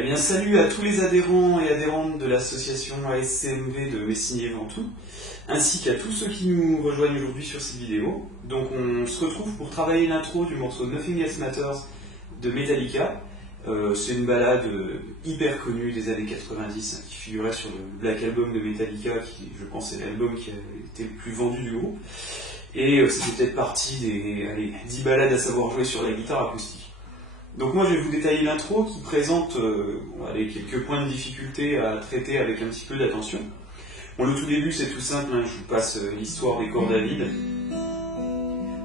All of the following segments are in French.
Eh bien, salut à tous les adhérents et adhérentes de l'association ASCMV de Messigny-et-Ventoux, ainsi qu'à tous ceux qui nous rejoignent aujourd'hui sur cette vidéo. Donc on se retrouve pour travailler l'intro du morceau Nothing Else Matters de Metallica. C'est une ballade hyper connue des années 90 qui figurait sur le Black Album de Metallica, qui je pense est l'album qui a été le plus vendu du groupe. Et c'était peut-être partie des 10 ballades à savoir jouer sur la guitare acoustique. Donc moi je vais vous détailler l'intro qui présente quelques points de difficulté à traiter avec un petit peu d'attention. Bon, le tout début c'est tout simple, je vous passe l'histoire des cordes à vide.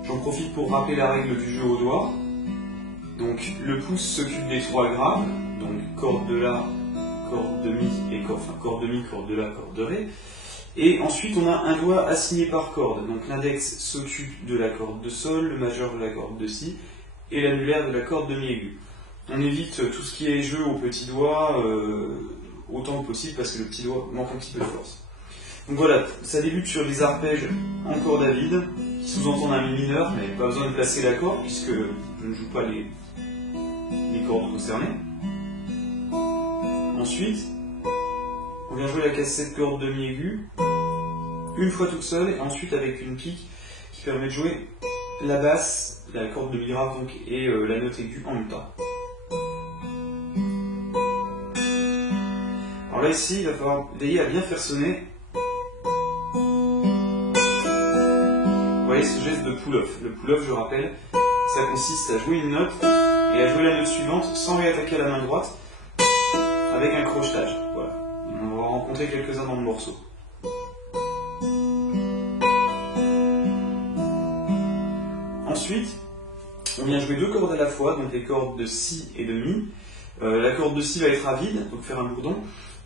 J'en profite pour rappeler la règle du jeu au doigt. Donc le pouce s'occupe des 3 graves, donc corde de La, corde de Mi et corde de Mi, corde de La, corde de Ré. Et ensuite on a un doigt assigné par corde, donc l'index s'occupe de la corde de Sol, le majeur de la corde de Si, et l'annulaire de la corde de Mi aigu. On évite tout ce qui est jeu au petit doigt autant que possible parce que le petit doigt manque un petit peu de force. Donc voilà, ça débute sur des arpèges en corde à vide, qui sous-entendent un mi mineur, mais pas besoin de placer l'accord puisque je ne joue pas les cordes concernées. Ensuite, on vient jouer la cassette corde de Mi aigu, une fois toute seule, et ensuite avec une pique qui permet de jouer la basse, la corde de Mi grave donc, et la note aiguë en même temps. Alors là ici, il va falloir veiller à bien faire sonner. Vous voyez ce geste de pull-off. Le pull-off, je rappelle, ça consiste à jouer une note et à jouer la note suivante sans réattaquer à la main droite avec un crochetage. Voilà. On va rencontrer quelques-uns dans le morceau. Ensuite, on vient jouer 2 cordes à la fois, donc les cordes de Si et de Mi. La corde de Si va être à vide, donc faire un bourdon.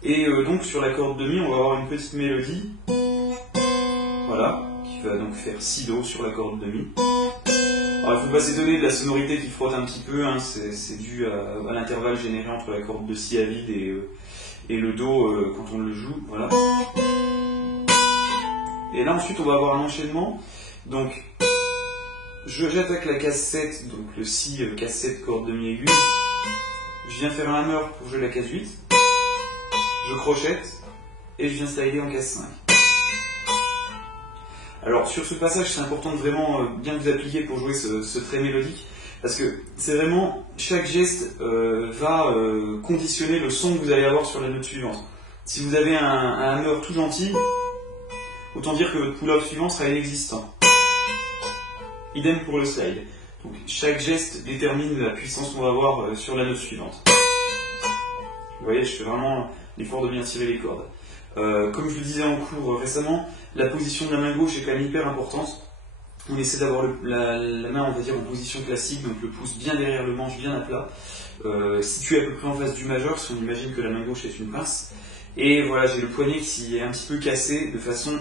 Et donc sur la corde de Mi, on va avoir une petite mélodie. Voilà, qui va donc faire Si Do sur la corde de Mi. Alors il ne faut pas s'étonner de la sonorité qui frotte un petit peu, c'est dû à l'intervalle généré entre la corde de Si à vide et le Do quand on le joue. Voilà. Et là ensuite on va avoir un enchaînement. Donc j'attaque la cassette, donc le Si, cassette, corde de Mi aigu. Je viens faire un hammer pour jouer la case 8. Je crochette et je viens slider en case 5. Alors sur ce passage, c'est important de vraiment bien vous appliquer pour jouer ce trait mélodique, parce que c'est vraiment, chaque geste va conditionner le son que vous allez avoir sur la note suivante. Si vous avez un hammer tout gentil, autant dire que votre pull-off suivant sera inexistant. Idem pour le slide. Donc chaque geste détermine la puissance qu'on va avoir sur la note suivante. Vous voyez, je fais vraiment l'effort de bien tirer les cordes. Comme je le disais en cours récemment, la position de la main gauche est quand même hyper importante. On essaie d'avoir la main, on va dire, en position classique, donc le pouce bien derrière le manche, bien à plat, situé à peu près en face du majeur, si on imagine que la main gauche est une pince. Et voilà, j'ai le poignet qui est un petit peu cassé, de façon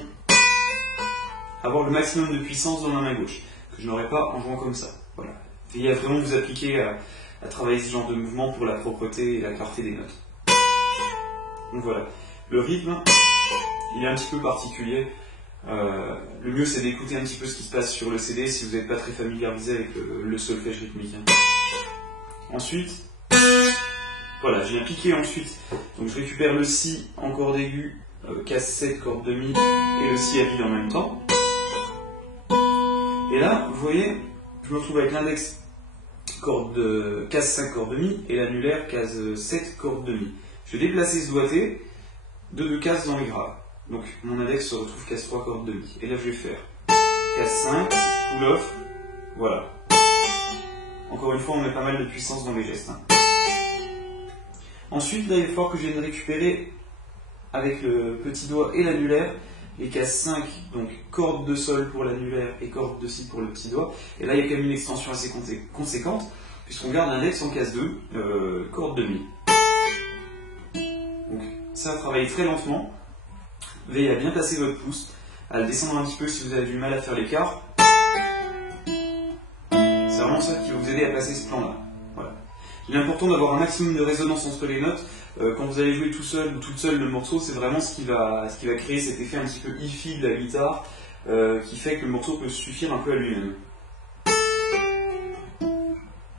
à avoir le maximum de puissance dans la main gauche, que je n'aurais pas en jouant comme ça. Voilà. Veillez à vraiment vous appliquer à travailler ce genre de mouvement pour la propreté et la clarté des notes. Donc voilà, le rythme, il est un petit peu particulier. Le mieux c'est d'écouter un petit peu ce qui se passe sur le CD si vous n'êtes pas très familiarisé avec le solfège rythmique. Ensuite, voilà, je viens piquer ensuite. Donc je récupère le Si en corde aiguë, case 7, corde de Mi, et le Si à vide en même temps. Et là, vous voyez, je me retrouve avec l'index case 5, corde de Mi, et l'annulaire case 7, corde de Mi. Je vais déplacer ce doigté de 2 cases dans les graves. Donc mon index se retrouve case 3, corde de Mi. Et là je vais faire case 5, pull-off, voilà. Encore une fois, on met pas mal de puissance dans les gestes. Ensuite, là il va falloir que je vienne récupérer avec le petit doigt et l'annulaire les cases 5, donc corde de Sol pour l'annulaire et corde de Si pour le petit doigt. Et là il y a quand même une extension assez conséquente, puisqu'on garde l'index en case 2, corde de Mi. Donc ça va travailler très lentement. Veillez à bien passer votre pouce, à le descendre un petit peu si vous avez du mal à faire l'écart. C'est vraiment ça qui va vous aider à passer ce plan-là. Voilà. Il est important d'avoir un maximum de résonance entre les notes. Quand vous allez jouer tout seul ou toute seule le morceau, c'est vraiment ce qui va créer cet effet un petit peu hi-fi de la guitare, qui fait que le morceau peut suffire un peu à lui-même.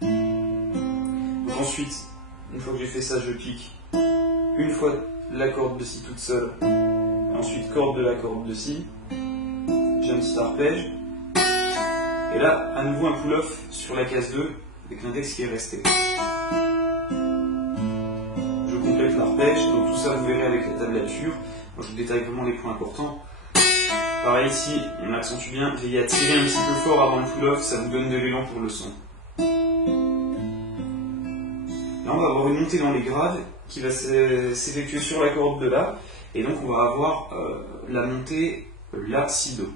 Donc ensuite, une fois que j'ai fait ça, je pique une fois la corde de Si toute seule, ensuite corde de la corde de Si, j'ai un petit arpège, et là, à nouveau un pull-off sur la case 2, avec l'index qui est resté. Je complète l'arpège, donc tout ça vous verrez avec la tablature. Moi, je vous détaille vraiment les points importants. Pareil ici, on accentue bien, veillez à tirer un petit peu fort avant le pull-off, ça vous donne de l'élan pour le son. Là, on va avoir une montée dans les grades qui va s'effectuer sur la corde de La, et donc on va avoir la montée La, Si, Do.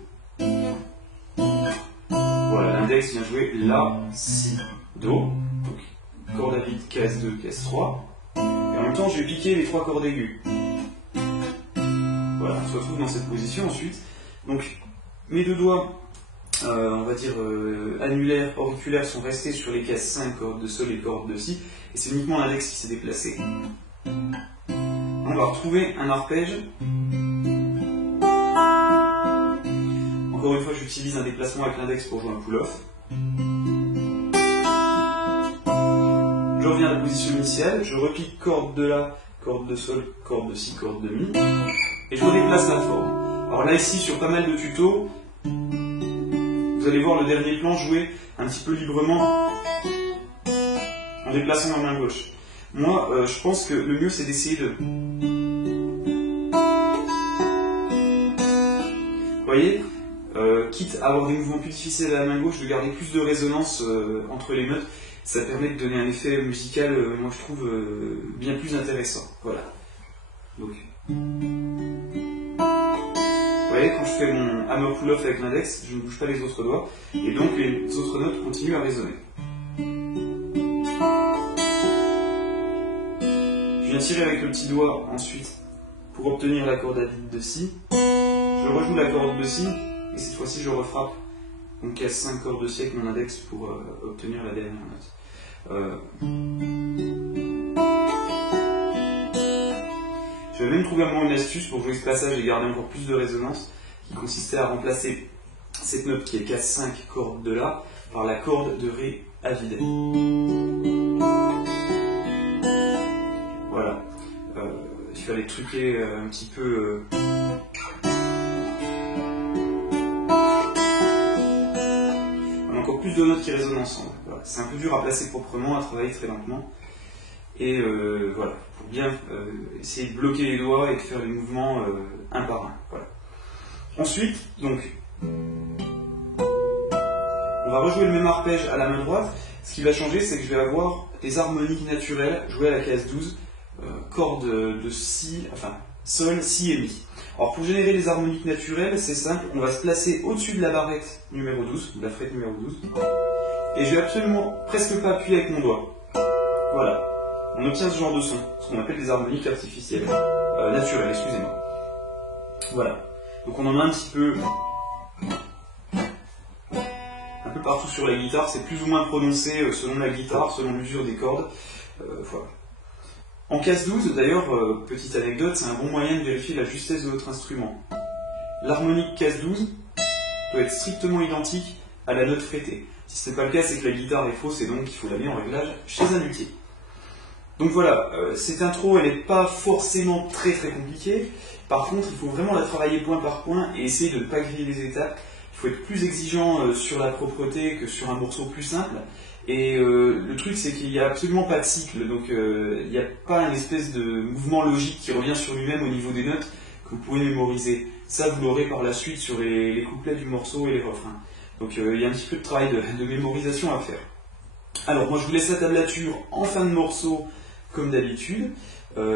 Voilà, l'index vient jouer La, Si, Do, donc corde à vide, case 2, case 3, et en même temps je vais piquer les 3 cordes aiguës. Voilà, on se retrouve dans cette position ensuite. Donc mes deux doigts, on va dire annulaires, auriculaires, sont restés sur les cases 5, cordes de Sol et cordes de Si, et c'est uniquement l'index qui s'est déplacé. On va retrouver un arpège. Encore une fois, j'utilise un déplacement avec l'index pour jouer un pull-off. Je reviens à la position initiale, je repique corde de La, corde de Sol, corde de Si, corde de Mi, et je redéplace la forme. Alors là, ici, sur pas mal de tutos, vous allez voir le dernier plan jouer un petit peu librement en déplaçant la main gauche. Moi, je pense que le mieux, c'est d'essayer de... Vous voyez, quitte à avoir des mouvements plus difficiles à la main gauche, de garder plus de résonance entre les notes, ça permet de donner un effet musical, moi je trouve, bien plus intéressant. Voilà. Donc... Vous voyez, quand je fais mon hammer pull-off avec l'index, je ne bouge pas les autres doigts, et donc les autres notes continuent à résonner. Je viens tirer avec le petit doigt ensuite pour obtenir la corde à vide de Si. Je rejoue la corde de Si, et cette fois-ci je refrappe. Donc case 5 corde de Si avec mon index pour obtenir la dernière note. Je vais même trouver un moment une astuce pour jouer ce passage et garder encore plus de résonance, qui consistait à remplacer cette note qui est case 5 corde de La par la corde de Ré à vide. Voilà. Il fallait truquer un petit peu. On a encore plus de notes qui résonnent ensemble. Voilà. C'est un peu dur à placer proprement, à travailler très lentement. Et voilà, pour bien essayer de bloquer les doigts et de faire les mouvements un par un. Voilà. Ensuite, donc, on va rejouer le même arpège à la main droite. Ce qui va changer, c'est que je vais avoir des harmoniques naturelles jouées à la case 12, cordes de Si, enfin, Sol, Si et Mi. Alors pour générer les harmoniques naturelles, c'est simple, on va se placer au-dessus de la barrette numéro 12, de la frette numéro 12, et je vais absolument presque pas appuyer avec mon doigt. Voilà. On obtient ce genre de son, ce qu'on appelle des harmoniques artificielles, naturelles, excusez-moi. Voilà. Donc on en a un petit peu partout sur la guitare, c'est plus ou moins prononcé selon la guitare, selon l'usure des cordes. Voilà. En case 12, d'ailleurs, petite anecdote, c'est un bon moyen de vérifier la justesse de votre instrument. L'harmonique case 12 doit être strictement identique à la note frettée. Si ce n'est pas le cas, c'est que la guitare est fausse et donc il faut la mettre en réglage chez un luthier. Donc voilà, cette intro, elle n'est pas forcément très compliquée. Par contre, il faut vraiment la travailler point par point et essayer de ne pas griller les étapes. Il faut être plus exigeant sur la propreté que sur un morceau plus simple. Et le truc, c'est qu'il n'y a absolument pas de cycle. Donc il n'y a pas une espèce de mouvement logique qui revient sur lui-même au niveau des notes que vous pouvez mémoriser. Ça, vous l'aurez par la suite sur les couplets du morceau et les refrains. Donc il y a un petit peu de travail de mémorisation à faire. Alors moi, je vous laisse la tablature en fin de morceau, comme d'habitude.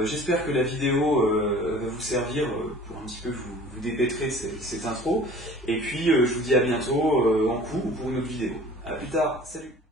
J'espère que la vidéo va vous servir pour un petit peu vous dépêtrer cette intro. Et puis je vous dis à bientôt en cours ou pour une autre vidéo. A plus tard, salut!